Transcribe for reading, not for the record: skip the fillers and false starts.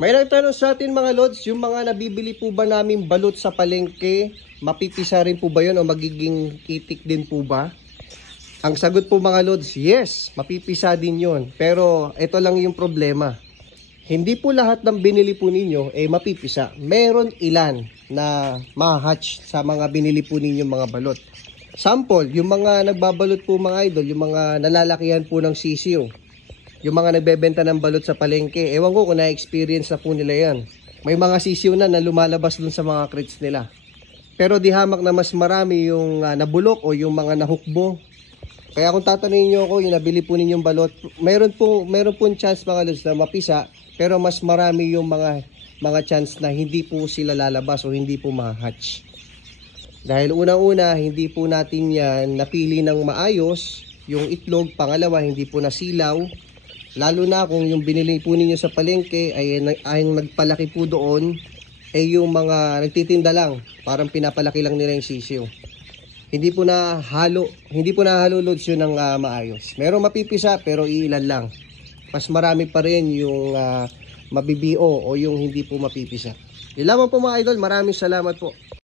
May nagtanong sa atin mga lods, yung mga nabibili po ba namin balot sa palengke, mapipisa rin po ba yun o magiging itik din po ba? Ang sagot po mga lods, yes, mapipisa din yun. Pero ito lang yung problema. Hindi po lahat ng binili po ninyo mapipisa. Meron ilan na ma-hatch sa mga binili po ninyo mga balot. Sample, yung mga nagbabalot po mga idol, yung mga nalalakihan po ng sisiyo. Yung mga nagbebenta ng balot sa palengke, ewan ko kung na-experience na po nila yan. May mga sisiyo na lumalabas dun sa mga crates nila. Pero di hamak na mas marami yung nabulok o yung mga nahukbo. Kaya kung tatanungin nyo ako, yung nabili po ninyong balot, meron po chance mga lods na mapisa, pero mas marami yung mga chance na hindi po sila lalabas o hindi po ma-hatch. Dahil unang-una, hindi po natin yan napili ng maayos, yung itlog, pangalawa, hindi po nasilaw. Lalo na kung yung binili po ninyo sa palengke ay nagpalaki po doon yung mga nagtitinda lang, parang pinapalaki lang nila yung sisiyo. Hindi po na halo loads yun ng maayos. Merong mapipisa pero iilan lang. Mas marami pa rin yung mabibio o yung hindi po mapipisa. Yun lamang po mga idol, maraming salamat po.